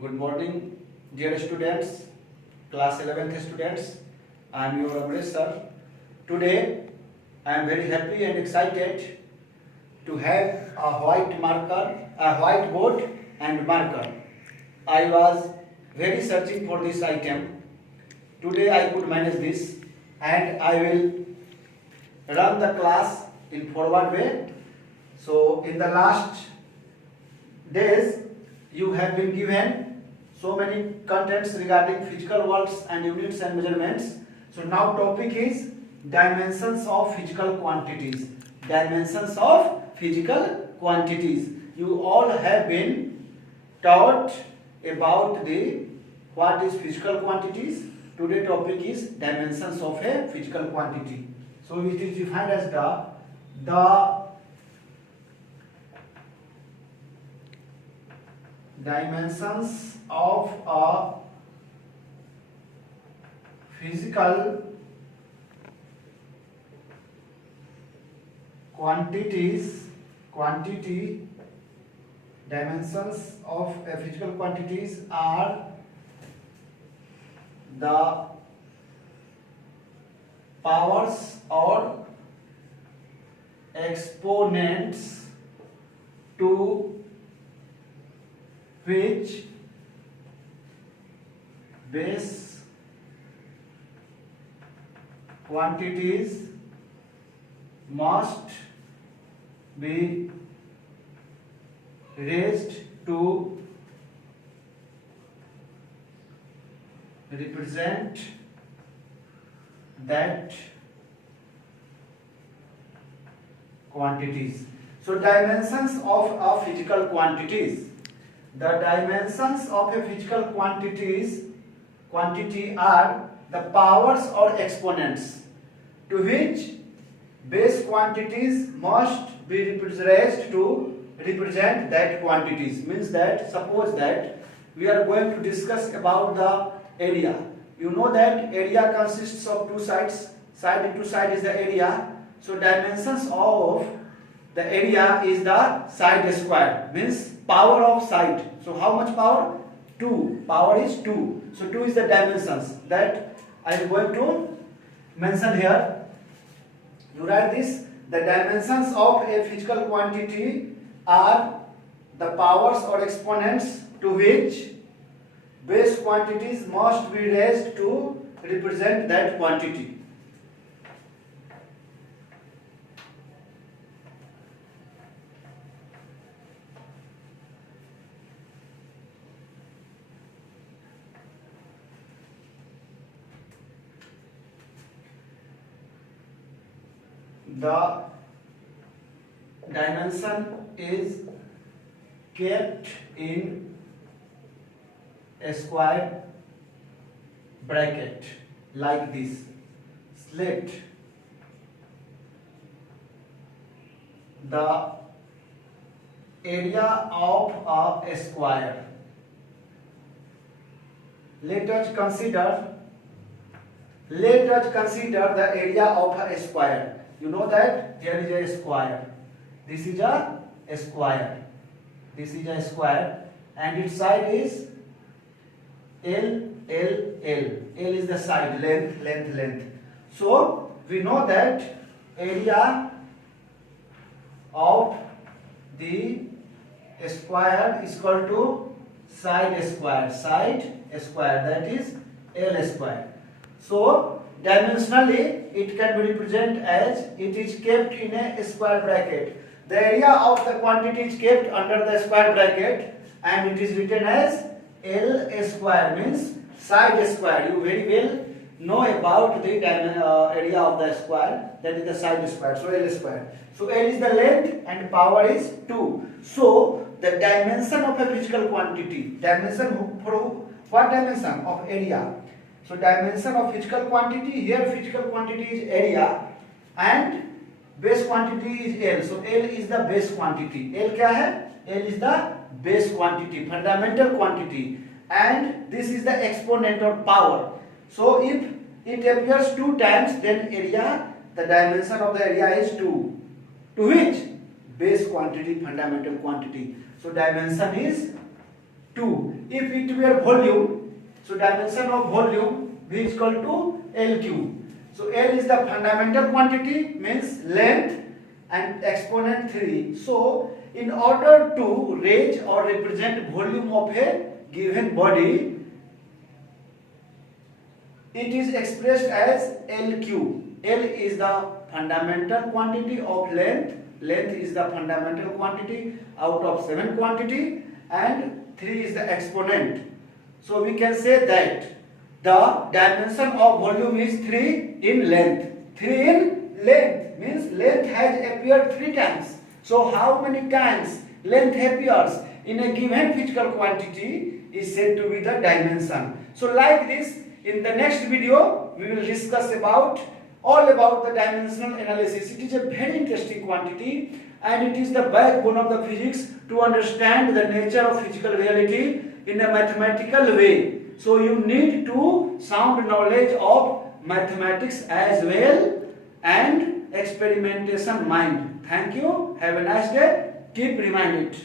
Good morning, dear students, class 11th students. I am your Amresh sir. Today, I am very happy and excited to have a white marker, a white board and marker. I was very searching for this item. Today, I could manage this, and I will run the class in forward way. So, in the last days, you have been given so many contents regarding physical worlds and units and measurements. So now topic is dimensions of physical quantities. Dimensions of physical quantities. You all have been taught about the what is physical quantities. Today topic is dimensions of a physical quantity. So it is defined as the dimensions of a physical quantity dimensions of a physical quantities are the powers or exponents to which base quantities must be raised to represent that quantities. So dimensions of a physical quantities. The dimensions of a physical quantity are the powers or exponents to which base quantities must be raised to represent that quantities. Means that suppose that we are going to discuss about the area. You know that area consists of two sides. Side into side is the area. So dimensions of the area is the side square. Means power of side. So how much power? 2. Power is 2. So 2 is the dimensions that I am going to mention here. You write this. The dimensions of a physical quantity are the powers or exponents to which base quantities must be raised to represent that quantity. The dimension is kept in a square bracket like this. Let the area of a square. Let us consider the area of a square. You know that here is a square. This is a square. This is a square, and its side is L. L is the side, length. So we know that area of the square is equal to side square. That is L square. So dimensionally it can be represented as it is kept in a square bracket. The area of the quantity is kept under the square bracket and it is written as L square, means side square. You very well know about the area of the square, that is the side square. So L square. So L is the length and power is 2. So the dimension of a physical quantity, dimension for what dimension of area? So dimension of physical quantity, here physical quantity is area and base quantity is L. So L is the base quantity. L क्या है? L is the base quantity, fundamental quantity, and this is the exponent or power. So if it appears 2 times, then area, the dimension of the area is 2. To which? Base quantity, fundamental quantity. So dimension is 2. If it were volume, so dimension of volume V is equal to L cube. So L is the fundamental quantity, means length, and exponent 3. So in order to range or represent volume of a given body, it is expressed as L cube. L is the fundamental quantity of length. Length is the fundamental quantity out of 7 quantity, and 3 is the exponent. So we can say that the dimension of volume is 3 in length. 3 in length means length has appeared 3 times. So how many times length appears in a given physical quantity is said to be the dimension. So like this, in the next video we will discuss all about the dimensional analysis. It is a very interesting quantity, and it is the backbone of the physics to understand the nature of physical reality in a mathematical way. So you need to sound knowledge of mathematics as well and experimentation mind. Thank you. Have a nice day. Keep reminding it.